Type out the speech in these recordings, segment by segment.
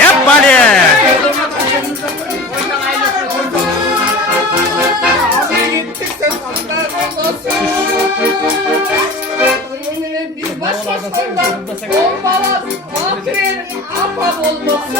Yap bari. Bir baş başlardan olmaz, matrin apam olmasın.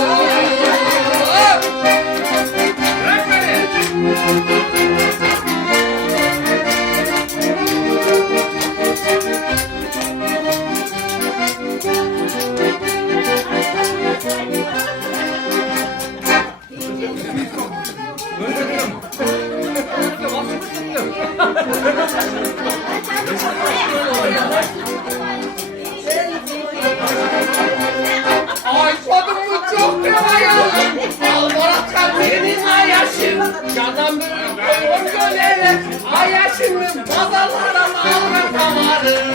Ay sonumuz çok hayalım. Alborat kalbinin ayaşım. Canım koyun gölere. Ayaşımın pazarlara almak damarım.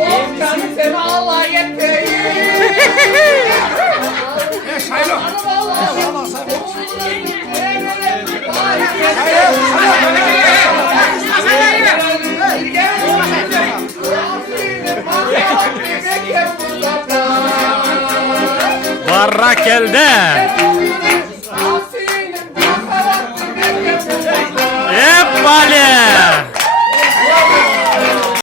Oh canım seni Allah yetteyim. Şaylo. Barrak elde. Hep bari.